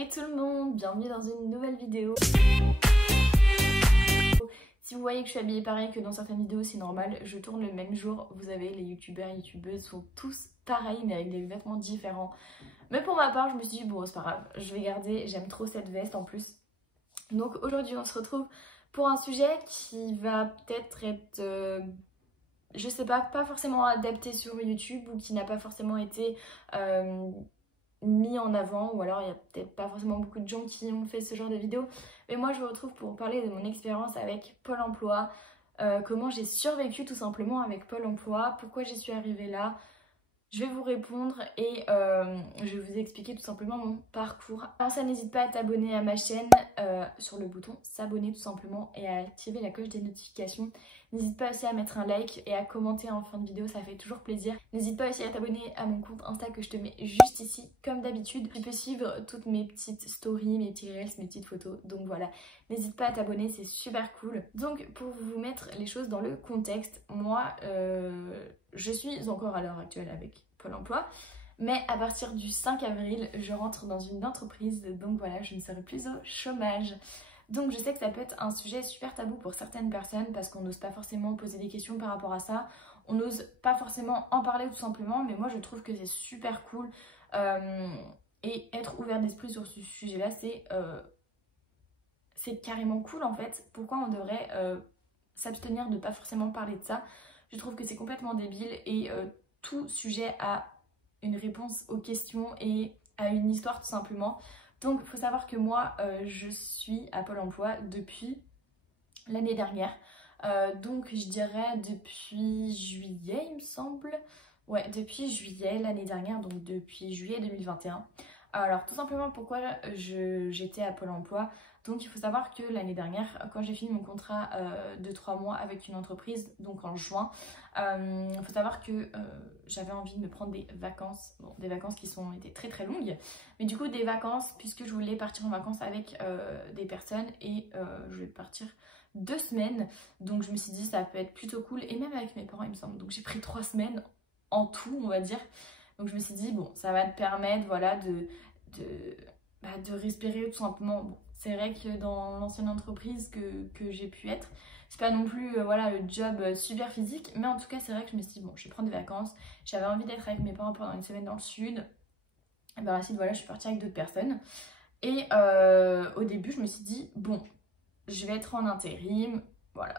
Hey tout le monde, bienvenue dans une nouvelle vidéo. Si vous voyez que je suis habillée pareil que dans certaines vidéos, c'est normal, je tourne le même jour. Vous savez, les youtubeurs et youtubeuses sont tous pareils mais avec des vêtements différents. Mais pour ma part, je me suis dit bon c'est pas grave, je vais garder, j'aime trop cette veste en plus. Donc aujourd'hui on se retrouve pour un sujet qui va peut-être être, je sais pas forcément adapté sur YouTube ou qui n'a pas forcément été mis en avant, ou alors il y a peut-être pas forcément beaucoup de gens qui ont fait ce genre de vidéos, mais moi je me retrouve pour parler de mon expérience avec Pôle emploi, comment j'ai survécu tout simplement avec Pôle emploi, pourquoi j'y suis arrivée là. Je vais vous répondre et je vais vous expliquer tout simplement mon parcours. Avant ça, n'hésite pas à t'abonner à ma chaîne sur le bouton s'abonner tout simplement et à activer la cloche des notifications. N'hésite pas aussi à mettre un like et à commenter en fin de vidéo, ça fait toujours plaisir. N'hésite pas aussi à t'abonner à mon compte Insta que je te mets juste ici comme d'habitude. Tu peux suivre toutes mes petites stories, mes petits reels, mes petites photos. Donc voilà, n'hésite pas à t'abonner, c'est super cool. Donc pour vous mettre les choses dans le contexte, moi je suis encore à l'heure actuelle avec Pôle emploi, mais à partir du 5 avril, je rentre dans une entreprise, donc voilà, je ne serai plus au chômage. Donc je sais que ça peut être un sujet super tabou pour certaines personnes parce qu'on n'ose pas forcément poser des questions par rapport à ça, on n'ose pas forcément en parler tout simplement, mais moi je trouve que c'est super cool et être ouvert d'esprit sur ce sujet-là, c'est carrément cool en fait. Pourquoi on devrait s'abstenir de pas forcément parler de ça? Je trouve que c'est complètement débile et tout sujet a une réponse aux questions et à une histoire tout simplement. Donc il faut savoir que moi je suis à Pôle emploi depuis l'année dernière. Donc je dirais depuis juillet il me semble. Ouais, depuis juillet l'année dernière, donc depuis juillet 2021. Alors tout simplement pourquoi j'étais à Pôle emploi. Donc il faut savoir que l'année dernière, quand j'ai fini mon contrat de 3 mois avec une entreprise, donc en juin, il faut savoir que j'avais envie de me prendre des vacances, bon, des vacances qui ont été très très longues, mais du coup des vacances puisque je voulais partir en vacances avec des personnes et je vais partir 2 semaines, donc je me suis dit ça peut être plutôt cool, et même avec mes parents il me semble, donc j'ai pris 3 semaines en tout on va dire. Donc je me suis dit bon ça va te permettre voilà de respirer tout simplement. Bon, c'est vrai que dans l'ancienne entreprise que j'ai pu être, c'est pas non plus voilà, le job super physique, mais en tout cas c'est vrai que je me suis dit bon je vais prendre des vacances, j'avais envie d'être avec mes parents pendant une semaine dans le sud, et par la suite voilà je suis partie avec d'autres personnes, et au début je me suis dit bon je vais être en intérim, voilà.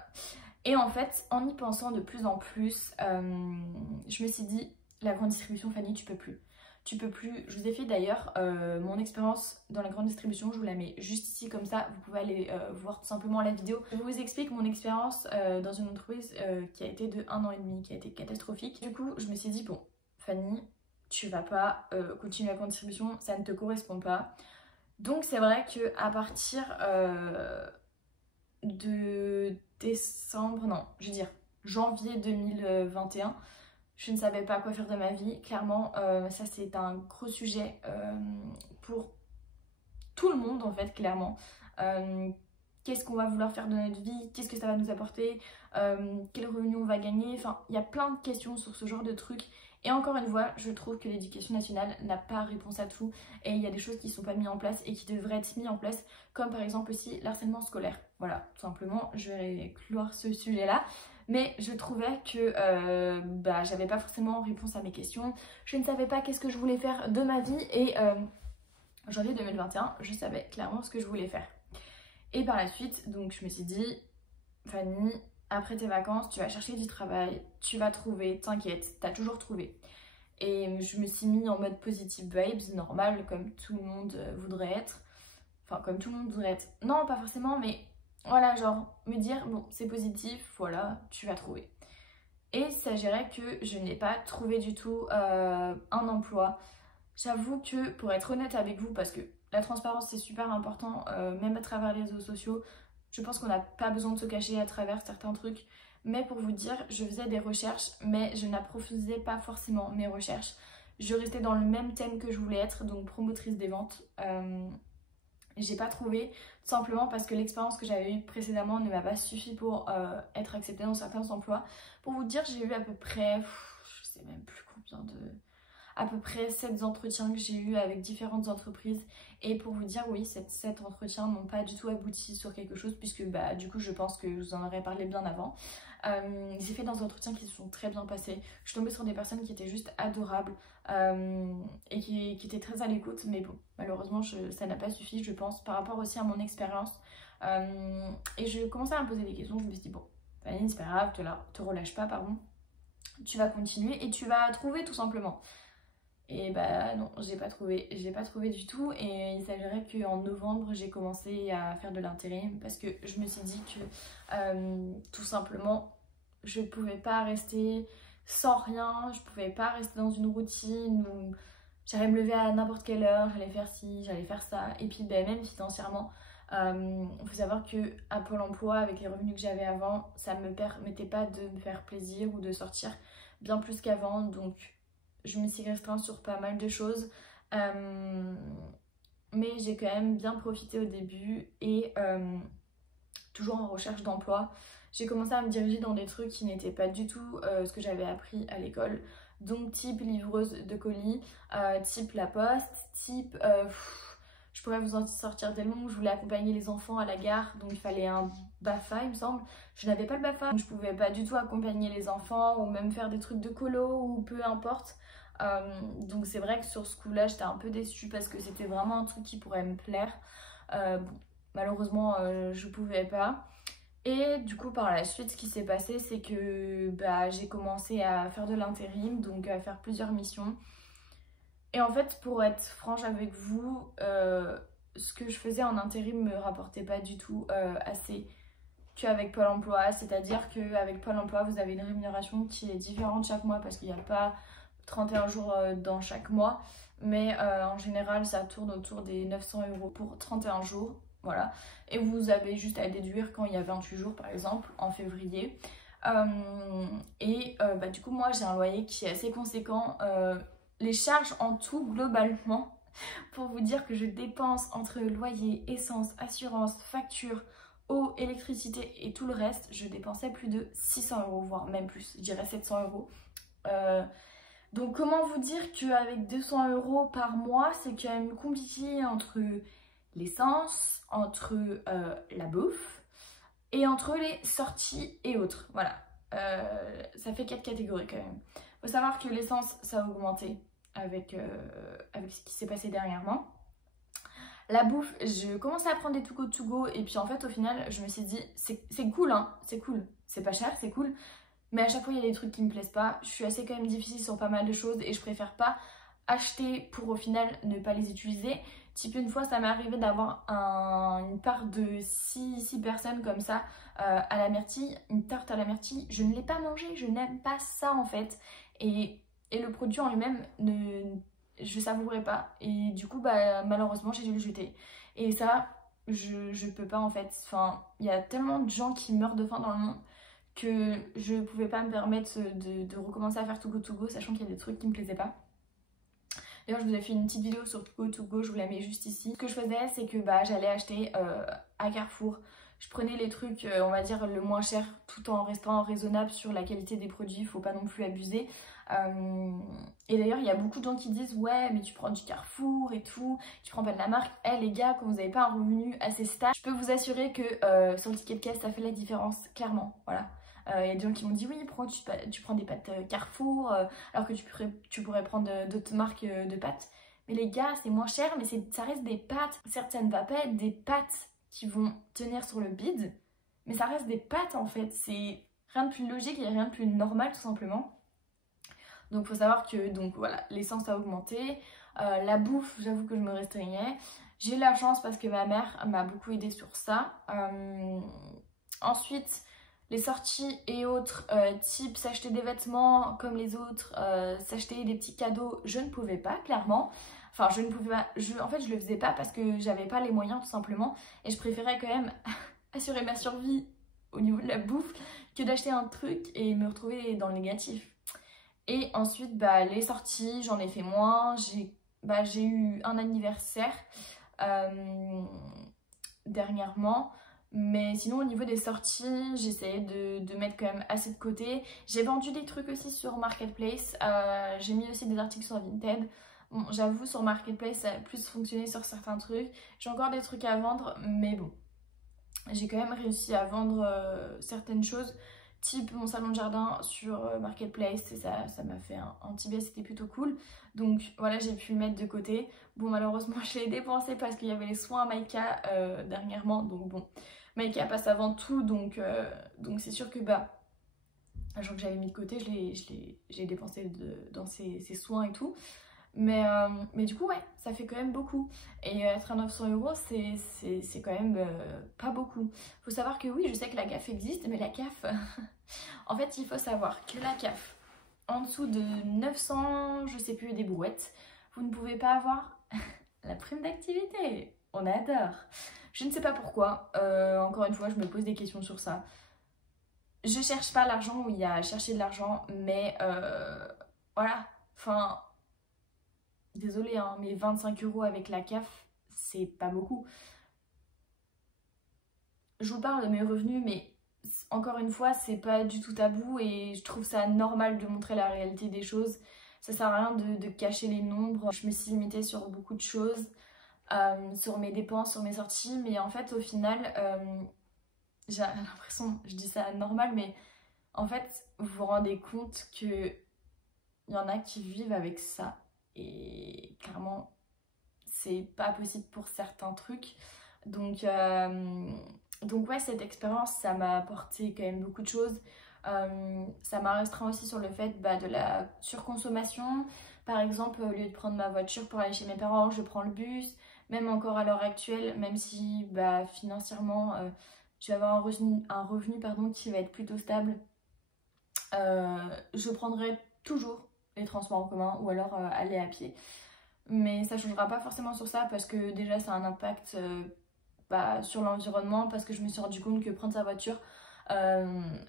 Et en fait en y pensant de plus en plus, je me suis dit la grande distribution Fanny tu peux plus. Tu peux plus, je vous ai fait d'ailleurs mon expérience dans la grande distribution, je vous la mets juste ici comme ça, vous pouvez aller voir tout simplement la vidéo. Je vous explique mon expérience dans une entreprise qui a été de 1 an et demi, qui a été catastrophique. Du coup je me suis dit bon Fanny, tu vas pas continuer la grande distribution, ça ne te correspond pas. Donc c'est vrai que à partir de décembre, non je veux dire janvier 2021, je ne savais pas quoi faire de ma vie, clairement ça c'est un gros sujet pour tout le monde en fait, clairement. Qu'est-ce qu'on va vouloir faire de notre vie, qu'est-ce que ça va nous apporter, quel revenu on va gagner, enfin il y a plein de questions sur ce genre de trucs. Et encore une fois, je trouve que l'éducation nationale n'a pas réponse à tout et il y a des choses qui ne sont pas mises en place et qui devraient être mises en place, comme par exemple aussi l'harcèlement scolaire. Voilà, tout simplement, je vais clore ce sujet-là. Mais je trouvais que j'avais pas forcément réponse à mes questions, je ne savais pas qu'est-ce que je voulais faire de ma vie et en janvier 2021, je savais clairement ce que je voulais faire. Et par la suite, donc je me suis dit, Fanny, après tes vacances, tu vas chercher du travail, tu vas trouver, t'inquiète, t'as toujours trouvé. Et je me suis mis en mode positive vibes, normal, comme tout le monde voudrait être. Enfin, comme tout le monde voudrait être. Non, pas forcément, mais voilà, genre, me dire, bon, c'est positif, voilà, tu vas trouver. Et il s'agirait que je n'ai pas trouvé du tout un emploi. J'avoue que, pour être honnête avec vous, parce que la transparence c'est super important, même à travers les réseaux sociaux, je pense qu'on n'a pas besoin de se cacher à travers certains trucs. Mais pour vous dire, je faisais des recherches, mais je n'approfondissais pas forcément mes recherches. Je restais dans le même thème que je voulais être, donc promotrice des ventes. J'ai pas trouvé, tout simplement parce que l'expérience que j'avais eue précédemment ne m'a pas suffi pour être acceptée dans certains emplois. Pour vous dire, j'ai eu à peu près, je sais même plus combien de... à peu près 7 entretiens que j'ai eu avec différentes entreprises. Et pour vous dire, oui, ces 7 entretiens n'ont pas du tout abouti sur quelque chose, puisque bah, du coup, je pense que je vous en aurais parlé bien avant. J'ai fait des entretiens qui se sont très bien passés. Je suis tombée sur des personnes qui étaient juste adorables et qui étaient très à l'écoute. Mais bon, malheureusement, ça n'a pas suffi, je pense, par rapport aussi à mon expérience. Et je commençais à me poser des questions. Je me suis dit, bon, Fanny, c'est pas grave, te relâche pas, pardon. Tu vas continuer et tu vas trouver tout simplement. Et bah non, j'ai pas trouvé du tout. Et il s'avérait qu'en novembre, j'ai commencé à faire de l'intérim parce que je me suis dit que tout simplement, je pouvais pas rester sans rien, je pouvais pas rester dans une routine où j'allais me lever à n'importe quelle heure, j'allais faire ci, j'allais faire ça. Et puis bah, même financièrement, il faut savoir que à Pôle emploi, avec les revenus que j'avais avant, ça me permettait pas de me faire plaisir ou de sortir bien plus qu'avant. Donc je me suis restreinte sur pas mal de choses. Mais j'ai quand même bien profité au début et toujours en recherche d'emploi. J'ai commencé à me diriger dans des trucs qui n'étaient pas du tout ce que j'avais appris à l'école. Donc type livreuse de colis, type La Poste, type... je pourrais vous en sortir des noms. Je voulais accompagner les enfants à la gare, donc il fallait un BAFA il me semble. Je n'avais pas le BAFA, donc je pouvais pas du tout accompagner les enfants ou même faire des trucs de colo ou peu importe. Donc c'est vrai que sur ce coup-là, j'étais un peu déçue parce que c'était vraiment un truc qui pourrait me plaire. Bon, malheureusement, je pouvais pas. Et du coup, par la suite, ce qui s'est passé, c'est que bah, j'ai commencé à faire de l'intérim, donc à faire plusieurs missions. Et en fait, pour être franche avec vous, ce que je faisais en intérim me rapportait pas du tout assez qu'avec Pôle emploi. C'est-à-dire qu'avec Pôle emploi, vous avez une rémunération qui est différente chaque mois parce qu'il n'y a pas 31 jours dans chaque mois. Mais en général, ça tourne autour des 900 € pour 31 jours. Voilà. Et vous avez juste à déduire quand il y a 28 jours, par exemple, en février. Bah, du coup, moi, j'ai un loyer qui est assez conséquent. Les charges en tout, globalement, pour vous dire que je dépense entre loyer, essence, assurance, facture, eau, électricité et tout le reste, je dépensais plus de 600 €, voire même plus, je dirais 700 €. Donc comment vous dire qu'avec 200 € par mois, c'est quand même compliqué entre l'essence, entre la bouffe et entre les sorties et autres. Voilà, ça fait 4 catégories quand même. Faut savoir que l'essence, ça a augmenté avec ce qui s'est passé dernièrement. La bouffe, je commençais à prendre des to go et puis en fait au final je me suis dit c'est cool hein, c'est cool, c'est pas cher, c'est cool, mais à chaque fois il y a des trucs qui me plaisent pas. Je suis assez quand même difficile sur pas mal de choses et je préfère pas acheter pour au final ne pas les utiliser. Type une fois ça m'est arrivé d'avoir une part de 6 personnes comme ça à la myrtille, une tarte à la myrtille, je ne l'ai pas mangée, je n'aime pas ça en fait. Et le produit en lui-même je savourais pas et du coup bah malheureusement j'ai dû le jeter et ça je peux pas en fait. Enfin il y a tellement de gens qui meurent de faim dans le monde que je pouvais pas me permettre de recommencer à faire to go sachant qu'il y a des trucs qui me plaisaient pas. D'ailleurs je vous ai fait une petite vidéo sur to go, je vous la mets juste ici. Ce que je faisais c'est que bah j'allais acheter à Carrefour. Je prenais les trucs, on va dire, le moins cher tout en restant raisonnable sur la qualité des produits, faut pas non plus abuser. Et d'ailleurs, il y a beaucoup de gens qui disent ouais, mais tu prends du Carrefour et tout, tu prends pas de la marque. Eh les gars, quand vous n'avez pas un revenu assez stable, je peux vous assurer que sur le ticket de caisse, ça fait la différence, clairement. Voilà. Il y a des gens qui m'ont dit oui, tu prends des pâtes Carrefour alors que tu pourrais prendre d'autres marques de pâtes. Mais les gars, c'est moins cher, mais ça reste des pâtes. Certes, ça ne va pas être des pâtes qui vont tenir sur le bide, mais ça reste des pâtes en fait. C'est rien de plus logique et rien de plus normal tout simplement. Donc faut savoir que donc voilà, l'essence a augmenté, la bouffe, j'avoue que je me restreignais. J'ai eu la chance parce que ma mère m'a beaucoup aidée sur ça. Ensuite, les sorties et autres, type s'acheter des vêtements comme les autres, s'acheter des petits cadeaux, je ne pouvais pas clairement. Enfin je ne pouvais pas, en fait je le faisais pas parce que j'avais pas les moyens tout simplement. Et je préférais quand même assurer ma survie au niveau de la bouffe que d'acheter un truc et me retrouver dans le négatif. Et ensuite, bah, les sorties, j'en ai fait moins. J'ai eu un anniversaire dernièrement. Mais sinon au niveau des sorties, j'essayais de mettre quand même assez de côté. J'ai vendu des trucs aussi sur Marketplace, j'ai mis aussi des articles sur Vinted. Bon, j'avoue sur Marketplace ça a plus fonctionné sur certains trucs. J'ai encore des trucs à vendre, mais bon, j'ai quand même réussi à vendre certaines choses, type mon salon de jardin sur Marketplace, et ça m'a fait un petit baisse, c'était plutôt cool. Donc voilà, j'ai pu le mettre de côté. Bon, malheureusement je l'ai dépensé parce qu'il y avait les soins à Maïka dernièrement, donc bon, Maïka passe avant tout, donc c'est sûr que bah, l'argent que j'avais mis de côté, j'ai dépensé dans ses soins et tout. Mais du coup, ouais, ça fait quand même beaucoup. Et être à 900 euros, c'est quand même pas beaucoup. Faut savoir que oui, je sais que la CAF existe, mais la CAF, en fait, il faut savoir que la CAF, en dessous de 900, je sais plus, des brouettes, vous ne pouvez pas avoir la prime d'activité. On adore. Je ne sais pas pourquoi. Encore une fois, je me pose des questions sur ça. Je cherche pas l'argent où il y a à chercher de l'argent, mais voilà. Enfin, désolée, hein, mais 25 euros avec la CAF, c'est pas beaucoup. Je vous parle de mes revenus, mais encore une fois, c'est pas du tout tabou et je trouve ça normal de montrer la réalité des choses. Ça sert à rien de cacher les nombres. Je me suis limitée sur beaucoup de choses, sur mes dépenses, sur mes sorties, mais en fait, au final, j'ai l'impression, je dis ça normal, mais en fait, vous vous rendez compte que il y en a qui vivent avec ça. Et clairement, c'est pas possible pour certains trucs. Donc ouais, cette expérience, ça m'a apporté quand même beaucoup de choses. Ça m'a restreint aussi sur le fait de la surconsommation. Par exemple, au lieu de prendre ma voiture pour aller chez mes parents, je prends le bus. Même encore à l'heure actuelle, même si financièrement, je vais avoir un revenu pardon, qui va être plutôt stable, je prendrai toujours les transports en commun ou alors aller à pied. Mais ça ne changera pas forcément sur ça parce que déjà ça a un impact sur l'environnement, parce que je me suis rendu compte que prendre sa voiture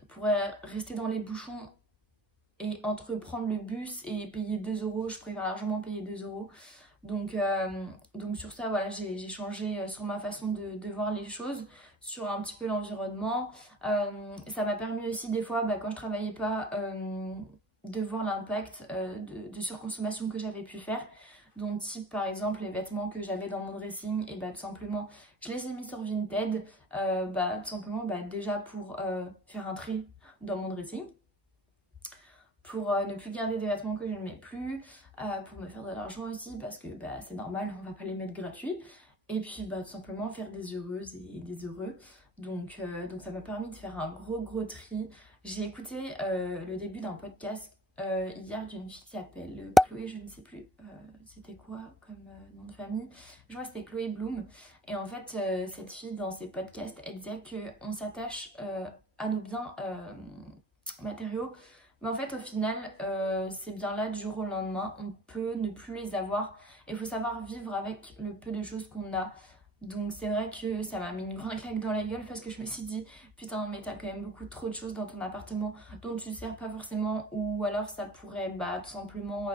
pourrait rester dans les bouchons, et entre prendre le bus et payer 2 euros, je préfère largement payer 2 euros. Donc sur ça, voilà, j'ai changé sur ma façon de voir les choses, sur un petit peu l'environnement. Ça m'a permis aussi des fois, quand je travaillais pas, de voir l'impact de surconsommation que j'avais pu faire. Donc type par exemple les vêtements que j'avais dans mon dressing, et tout simplement je les ai mis sur Vinted, tout simplement déjà pour faire un tri dans mon dressing, pour ne plus garder des vêtements que je ne mets plus, pour me faire de l'argent aussi parce que c'est normal, on va pas les mettre gratuits, et puis tout simplement faire des heureuses et des heureux. Donc ça m'a permis de faire un gros tri. J'ai écouté le début d'un podcast hier d'une fille qui s'appelle Chloé, je ne sais plus c'était quoi comme nom de famille, je crois que c'était Chloé Bloom. Et en fait cette fille dans ses podcasts, elle disait qu'on s'attache à nos biens matériaux, mais en fait au final ces biens là du jour au lendemain on peut ne plus les avoir, et il faut savoir vivre avec le peu de choses qu'on a. Donc c'est vrai que ça m'a mis une grande claque dans la gueule parce que je me suis dit putain, mais t'as quand même beaucoup trop de choses dans ton appartement dont tu ne sers pas forcément, ou alors ça pourrait tout simplement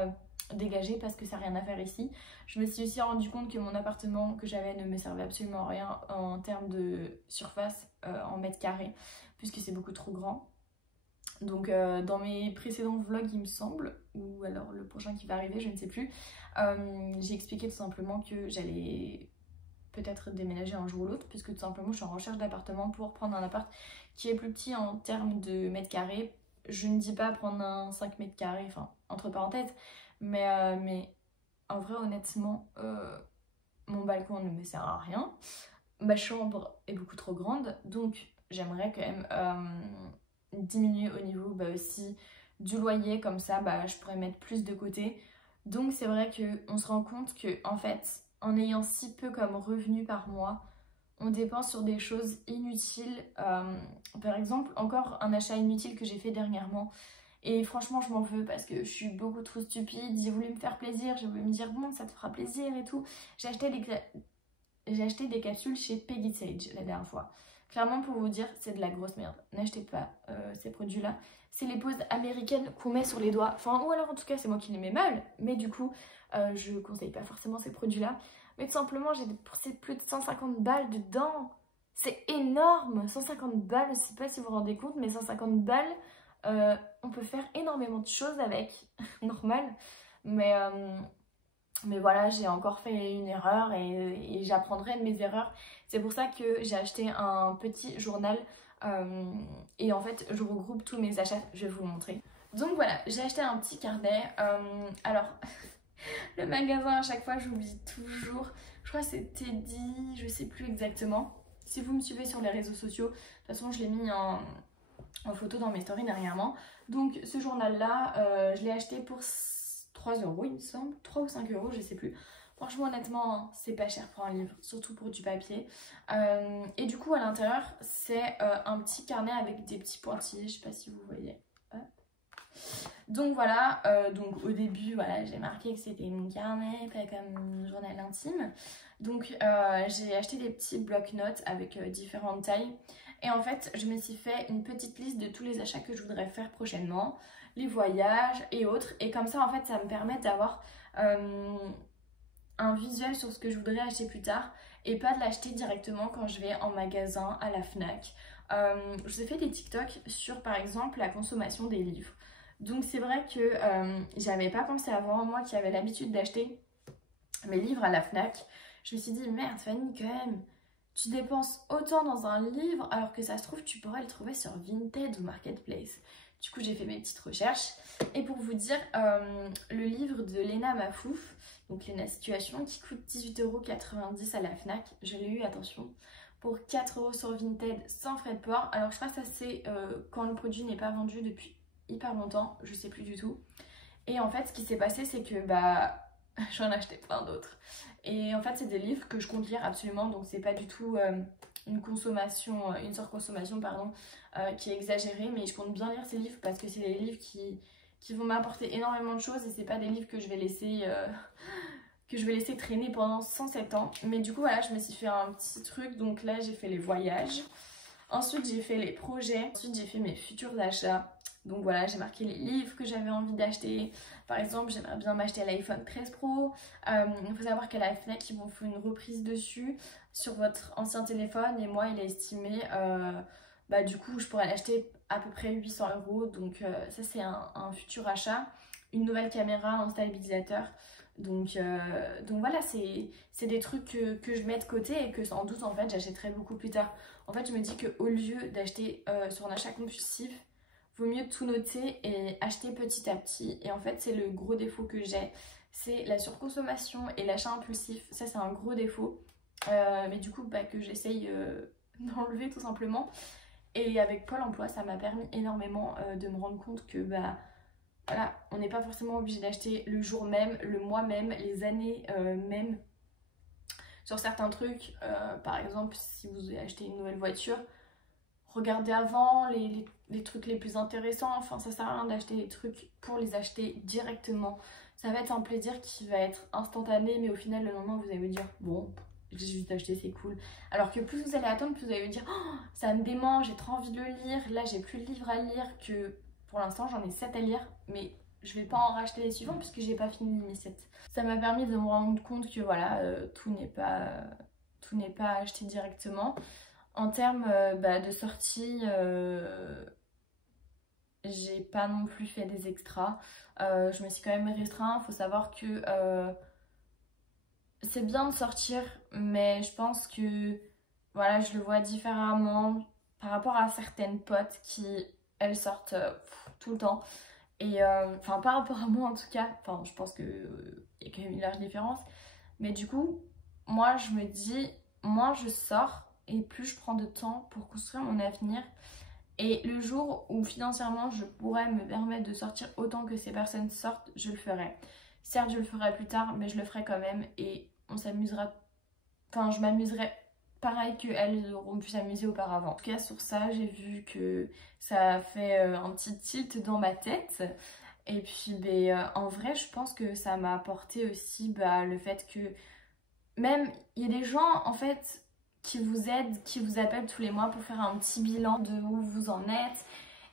dégager parce que ça n'a rien à faire ici. Je me suis aussi rendu compte que mon appartement que j'avais ne me servait absolument à rien en termes de surface en mètres carrés, puisque c'est beaucoup trop grand. Donc dans mes précédents vlogs il me semble, ou alors le prochain qui va arriver, je ne sais plus, j'ai expliqué tout simplement que j'allais peut-être déménager un jour ou l'autre, puisque tout simplement je suis en recherche d'appartement pour prendre un appart qui est plus petit en termes de mètres carrés. Je ne dis pas prendre un 5 mètres carrés, enfin entre parenthèses, mais en vrai honnêtement mon balcon ne me sert à rien, ma chambre est beaucoup trop grande, donc j'aimerais quand même diminuer au niveau aussi du loyer, comme ça je pourrais mettre plus de côté. Donc c'est vrai qu'on se rend compte que en fait en ayant si peu comme revenu par mois, on dépense sur des choses inutiles. Par exemple, encore un achat inutile que j'ai fait dernièrement, et franchement je m'en veux parce que je suis beaucoup trop stupide. J'ai voulu me faire plaisir, j'ai voulu me dire bon ça te fera plaisir et tout. J'ai acheté des capsules chez Peggy Sage la dernière fois. Clairement, pour vous dire, c'est de la grosse merde. N'achetez pas ces produits-là. C'est les poses américaines qu'on met sur les doigts. Enfin, ou alors en tout cas, c'est moi qui les mets mal. Mais du coup, je conseille pas forcément ces produits-là. Mais tout simplement, j'ai dépensé plus de 150 balles dedans. C'est énorme, 150 balles, je sais pas si vous vous rendez compte, mais 150 balles, on peut faire énormément de choses avec, normal. Mais voilà, j'ai encore fait une erreur et j'apprendrai de mes erreurs. C'est pour ça que j'ai acheté un petit journal et en fait je regroupe tous mes achats, je vais vous le montrer. Donc voilà, j'ai acheté un petit carnet. Alors, le magasin à chaque fois j'oublie toujours. Je crois que c'est Teddy, je sais plus exactement. Si vous me suivez sur les réseaux sociaux, de toute façon je l'ai mis en photo dans mes stories dernièrement. Donc ce journal là, je l'ai acheté pour 3 euros il me semble, 3 ou 5 euros, je sais plus. Franchement honnêtement c'est pas cher pour un livre, surtout pour du papier. Et du coup à l'intérieur c'est un petit carnet avec des petits pointillés, je sais pas si vous voyez. Hop. Donc voilà, donc au début voilà, j'ai marqué que c'était mon carnet, pas comme un journal intime. Donc j'ai acheté des petits bloc-notes avec différentes tailles. Et en fait, je me suis fait une petite liste de tous les achats que je voudrais faire prochainement, les voyages et autres. Et comme ça, en fait, ça me permet d'avoir un visuel sur ce que je voudrais acheter plus tard et pas de l'acheter directement quand je vais en magasin, à la Fnac. Je vous ai fait des TikTok sur, par exemple, la consommation des livres. Donc c'est vrai que j'avais pas pensé avant, moi qui avais l'habitude d'acheter mes livres à la Fnac. Je me suis dit, merde Fanny, quand même, tu dépenses autant dans un livre alors que ça se trouve tu pourrais le trouver sur Vinted ou Marketplace. Du coup j'ai fait mes petites recherches et pour vous dire le livre de Léna Mafouf, donc Léna Situation, qui coûte 18,90 € à la Fnac, je l'ai eu, attention, pour 4 € sur Vinted sans frais de port. Alors je crois que ça c'est quand le produit n'est pas vendu depuis hyper longtemps, je sais plus du tout. Et en fait ce qui s'est passé c'est que bah j'en ai acheté plein d'autres. Et en fait, c'est des livres que je compte lire absolument, donc c'est pas du tout une consommation, une surconsommation, pardon, qui est exagérée, mais je compte bien lire ces livres parce que c'est des livres qui vont m'apporter énormément de choses et c'est pas des livres que je vais laisser traîner pendant 107 ans. Mais du coup, voilà, je me suis fait un petit truc, donc là, j'ai fait les voyages. Ensuite, j'ai fait les projets. Ensuite, j'ai fait mes futurs achats. Donc voilà, j'ai marqué les livres que j'avais envie d'acheter. Par exemple, j'aimerais bien m'acheter l'iPhone 13 Pro. Il faut savoir qu'à la Fnac, ils vont faire une reprise dessus sur votre ancien téléphone. Et moi, il est estimé, bah du coup, je pourrais l'acheter à peu près 800 €. Donc ça, c'est un futur achat. Une nouvelle caméra, un stabilisateur. Donc voilà, c'est des trucs que je mets de côté et que sans doute, en fait, j'achèterai beaucoup plus tard. En fait, je me dis qu'au lieu d'acheter sur un achat compulsif, vaut mieux tout noter et acheter petit à petit. Et en fait, c'est le gros défaut que j'ai. C'est la surconsommation et l'achat impulsif. Ça, c'est un gros défaut. Mais du coup, bah, que j'essaye d'enlever tout simplement. Et avec Pôle emploi, ça m'a permis énormément de me rendre compte que bah, voilà, on n'est pas forcément obligé d'acheter le jour même, le mois même, les années même. Sur certains trucs, par exemple, si vous achetez une nouvelle voiture, regardez avant les trucs les plus intéressants. Enfin, ça sert à rien d'acheter des trucs pour les acheter directement. Ça va être un plaisir qui va être instantané, mais au final, le lendemain, vous allez vous dire, bon, j'ai juste acheté, c'est cool. Alors que plus vous allez attendre, plus vous allez vous dire, oh, ça me démange, j'ai trop envie de le lire. Là, j'ai plus de livres à lire que pour l'instant, j'en ai 7 à lire, mais je vais pas en racheter les suivants puisque j'ai pas fini mes 7. Ça m'a permis de me rendre compte que voilà, tout n'est pas acheté directement. En termes bah, de sortie, j'ai pas non plus fait des extras. Je me suis quand même restreint. Il faut savoir que c'est bien de sortir, mais je pense que voilà, je le vois différemment par rapport à certaines potes qui, elles, sortent tout le temps. Et enfin, par rapport à moi en tout cas, enfin, je pense qu'il y a quand même une large différence. Mais du coup, moi je me dis, moins je sors et plus je prends de temps pour construire mon avenir. Et le jour où financièrement je pourrais me permettre de sortir autant que ces personnes sortent, je le ferai. Certes, je le ferai plus tard, mais je le ferai quand même et on s'amusera. Enfin, je m'amuserai pareil qu'elles auront pu s'amuser auparavant. En tout cas, sur ça, j'ai vu que ça a fait un petit tilt dans ma tête. Et puis, ben, en vrai, je pense que ça m'a apporté aussi bah, le fait que même il y a des gens en fait qui vous aident, qui vous appellent tous les mois pour faire un petit bilan de où vous en êtes.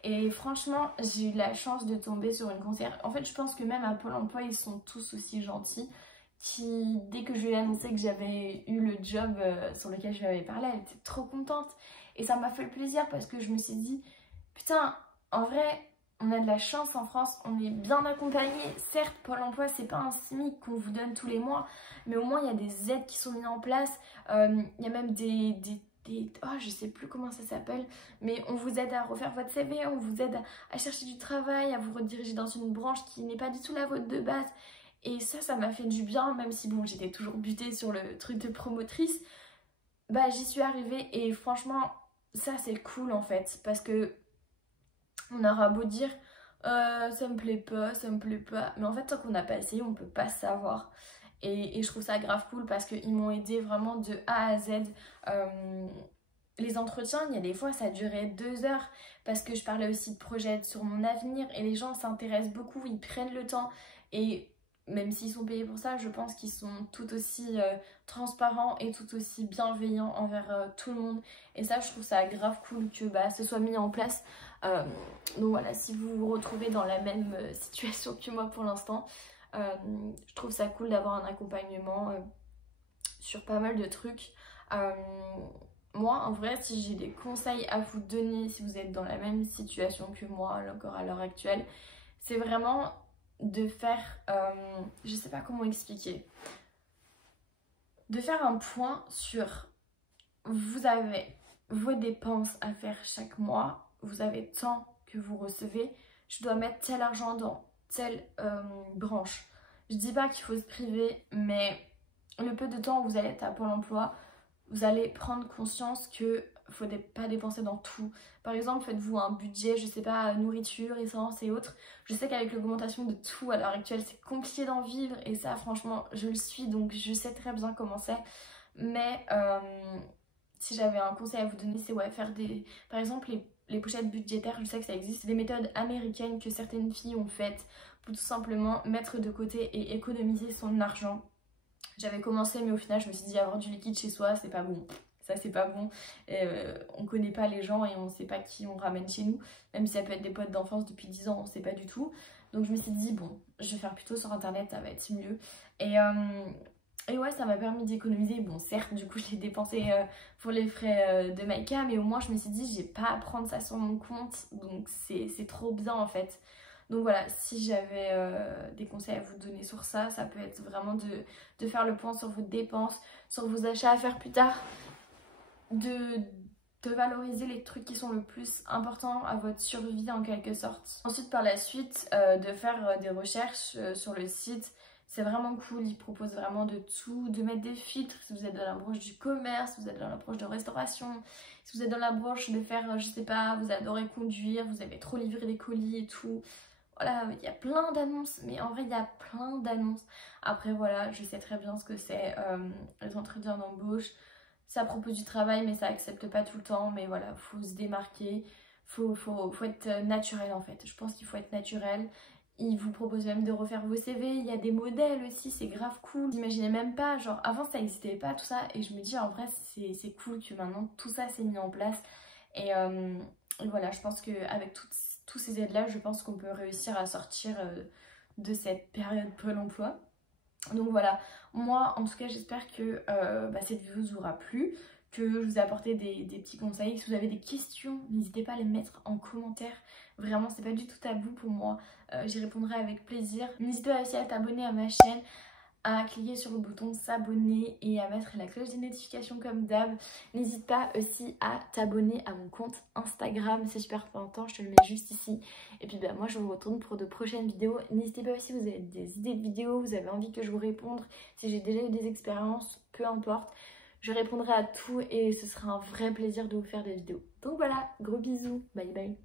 Et franchement, j'ai eu la chance de tomber sur une conseillère. En fait, je pense que même à Pôle emploi, ils sont tous aussi gentils, qui, dès que je lui ai annoncé que j'avais eu le job sur lequel je lui avais parlé, elle était trop contente. Et ça m'a fait plaisir parce que je me suis dit, putain, en vrai, on a de la chance en France, on est bien accompagné. Certes, Pôle emploi, c'est pas un SMIC qu'on vous donne tous les mois, mais au moins il y a des aides qui sont mises en place. Il y a même oh, je sais plus comment ça s'appelle, mais on vous aide à refaire votre CV, on vous aide à chercher du travail, à vous rediriger dans une branche qui n'est pas du tout la vôtre de base. Et ça m'a fait du bien, même si bon, j'étais toujours butée sur le truc de promotrice. Bah, j'y suis arrivée et franchement, ça c'est cool en fait, parce que on aura beau dire ça me plaît pas, ça me plaît pas, mais en fait, tant qu'on n'a pas essayé, on peut pas savoir. Et je trouve ça grave cool parce qu'ils m'ont aidé vraiment de A à Z. Les entretiens, il y a des fois ça durait 2 heures parce que je parlais aussi de projets sur mon avenir et les gens s'intéressent beaucoup, ils prennent le temps et même s'ils sont payés pour ça, je pense qu'ils sont tout aussi transparents et tout aussi bienveillants envers tout le monde. Et ça, je trouve ça grave cool que bah, ce soit mis en place. Donc voilà, si vous vous retrouvez dans la même situation que moi pour l'instant, je trouve ça cool d'avoir un accompagnement sur pas mal de trucs. Moi, en vrai, si j'ai des conseils à vous donner, si vous êtes dans la même situation que moi, encore à l'heure actuelle, c'est vraiment de faire, je sais pas comment expliquer, de faire un point sur, vous avez vos dépenses à faire chaque mois, vous avez tant que vous recevez, je dois mettre tel argent dans telle branche. Je dis pas qu'il faut se priver, mais le peu de temps où vous allez être à Pôle emploi, vous allez prendre conscience que faut pas dépenser dans tout. Par exemple, faites-vous un budget, je sais pas, nourriture, essence et autres. Je sais qu'avec l'augmentation de tout à l'heure actuelle, c'est compliqué d'en vivre et ça, franchement, je le suis, donc je sais très bien comment c'est. Mais si j'avais un conseil à vous donner, c'est ouais, faire des... Par exemple, les pochettes budgétaires, je sais que ça existe. C'est des méthodes américaines que certaines filles ont faites pour tout simplement mettre de côté et économiser son argent. J'avais commencé, mais au final, je me suis dit avoir du liquide chez soi, c'est pas bon. Ça, c'est pas bon. On connaît pas les gens et on sait pas qui on ramène chez nous. Même si ça peut être des potes d'enfance depuis 10 ans, on sait pas du tout. Donc je me suis dit, bon, je vais faire plutôt sur internet, ça va être mieux. Et ouais, ça m'a permis d'économiser. Bon, certes, du coup, je l'ai dépensé pour les frais de Maïka, mais au moins, je me suis dit, j'ai pas à prendre ça sur mon compte. Donc c'est trop bien en fait. Donc voilà, si j'avais des conseils à vous donner sur ça, ça peut être vraiment de faire le point sur vos dépenses, sur vos achats à faire plus tard, de valoriser les trucs qui sont le plus importants à votre survie en quelque sorte. Ensuite, par la suite, de faire des recherches sur le site. C'est vraiment cool, ils proposent vraiment de tout, de mettre des filtres si vous êtes dans la branche du commerce, si vous êtes dans la branche de restauration, si vous êtes dans la branche de faire, je sais pas, vous adorez conduire, vous avez trop livré des colis et tout. Voilà, il y a plein d'annonces, mais en vrai il y a plein d'annonces. Après voilà, je sais très bien ce que c'est les entretiens d'embauche. Ça propose du travail mais ça accepte pas tout le temps, mais voilà, faut se démarquer, faut être naturel en fait. Je pense qu'il faut être naturel. Ils vous proposent même de refaire vos CV, il y a des modèles aussi, c'est grave cool. J'imaginais même pas, genre avant ça n'existait pas tout ça et je me dis en vrai c'est cool que maintenant tout ça s'est mis en place. Et voilà, je pense qu'avec tous ces aides-là, je pense qu'on peut réussir à sortir de cette période Pôle emploi. Donc voilà, moi en tout cas j'espère que cette vidéo vous aura plu, que je vous ai apporté des petits conseils. Si vous avez des questions, n'hésitez pas à les mettre en commentaire. Vraiment, c'est pas du tout tabou pour moi. J'y répondrai avec plaisir. N'hésitez pas aussi à t'abonner à ma chaîne, à cliquer sur le bouton s'abonner et à mettre la cloche des notifications comme d'hab. N'hésite pas aussi à t'abonner à mon compte Instagram, c'est super important, je te le mets juste ici. Et puis moi je vous retourne pour de prochaines vidéos. N'hésitez pas aussi si vous avez des idées de vidéos, vous avez envie que je vous réponde, si j'ai déjà eu des expériences, peu importe. Je répondrai à tout et ce sera un vrai plaisir de vous faire des vidéos. Donc voilà, gros bisous, bye bye.